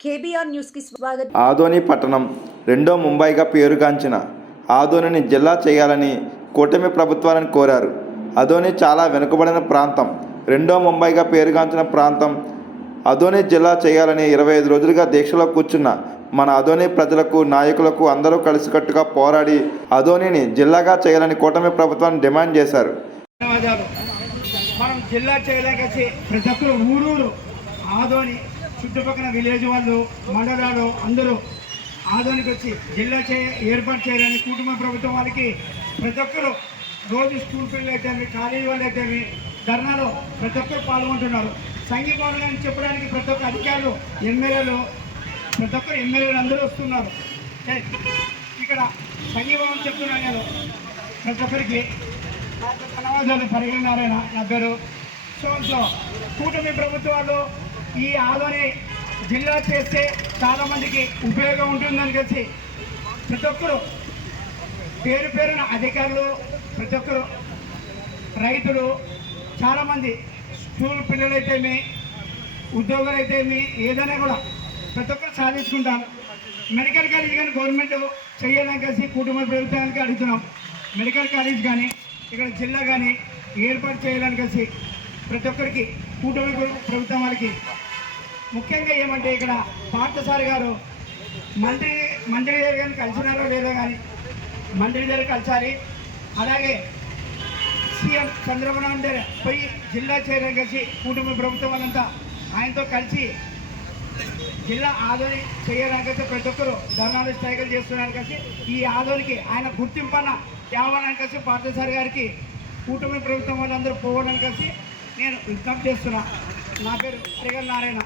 KBR news కి స్వాగతం. ఆదోని పట్టణం రెండో ముంబైగా పేరుగాంచిన ఆదోనిని జిల్లా చేయాలని కూటమి ప్రభుత్వాలను కోరారు. ఆదోని చాలా వెనుకబడిన ప్రాంతం, రెండో ముంబైగా పేరుగాంచిన ప్రాంతం. ఆదోని జిల్లా చేయాలని 25 రోజులుగా దీక్షలో కూర్చున్న మన ఆదోని ప్రజలకు, నాయకులకు అందరూ కలిసికట్టుగా పోరాడి ఆదోనిని జిల్లాగా చేయాలని కూటమి ప్రభుత్వాన్ని డిమాండ్ చేశారు. మనం జిల్లా చేయలేక ప్రతి ఒక్కరు ఊరూరు ఆదోని చుట్టుపక్కల విలేజ్ వాళ్ళు, మండలాలు అందరూ ఆదోనికి వచ్చి జిల్లా ఏర్పాటు చేయాలని కుటుంబ ప్రభుత్వం వాళ్ళకి ప్రతి ఒక్కరు రోజు స్కూల్ పిల్లలు అయితే, కాలేజీ వాళ్ళు అయితే ధర్నాలో ప్రతి ఒక్కరు పాల్గొంటున్నారు. సంఘీభావాలని చెప్పడానికి ప్రతి ఒక్క అధికారులు, ఎమ్మెల్యేలు, ప్రతి ఒక్కరు ఎమ్మెల్యేలు అందరూ వస్తున్నారు. ఇక్కడ సంఘీభావం చెప్తున్నాను నేను ప్రతి ఒక్కరికి. ధన్యవాదాలు. పరిగణనారాయణ నా పేరు. సో కూటమి ప్రభుత్వాలు ఈ ఆదోని జిల్లా చేస్తే చాలామందికి ఉపయోగం ఉంటుందని కలిసి ప్రతి ఒక్కరు పేరు పేరున అధికారులు, ప్రతి ఒక్కరు రైతులు, చాలామంది స్కూల్ పిల్లలైతేమి, ఉద్యోగులు అయితేమి, ఏదైనా కూడా ప్రతి ఒక్కరు సాధించుకుంటాం. మెడికల్ కాలేజ్ కానీ గవర్నమెంట్ చేయాలని కలిసి కుటుంబ ప్రభుత్వానికి అడుగుతున్నాం. మెడికల్ కాలేజ్ కానీ ఇక్కడ జిల్లా కానీ ఏర్పాటు చేయాలని కలిసి ప్రతి ఒక్కరికి కూటమి ప్రభుత్వం వాళ్ళకి ముఖ్యంగా ఏమంటే ఇక్కడ పార్థసారి గారు మంత్రి గారు కానీ కలిసినారో లేదో కానీ మంత్రి గారు కలిసారి. అలాగే సీఎం చంద్రబాబు నాయుడు పోయి జిల్లా చేయడం కలిసి కూటమి ప్రభుత్వం వాళ్ళంతా ఆయనతో కలిసి జిల్లా ఆదోని చేయడానికి ప్రతి ఒక్కరు ధర్నాలు, స్ట్రైకులు చేస్తున్నారు కలిసి ఈ ఆదోనికి ఆయన గుర్తింపన్న తేవడానికి కలిసి పార్థసారి గారికి కూటమి ప్రభుత్వం వాళ్ళందరూ పోవడానికి కలిసి నేను విజ్ఞప్తి చేస్తున్నా. నా పేరు పరిగణనారాయణ.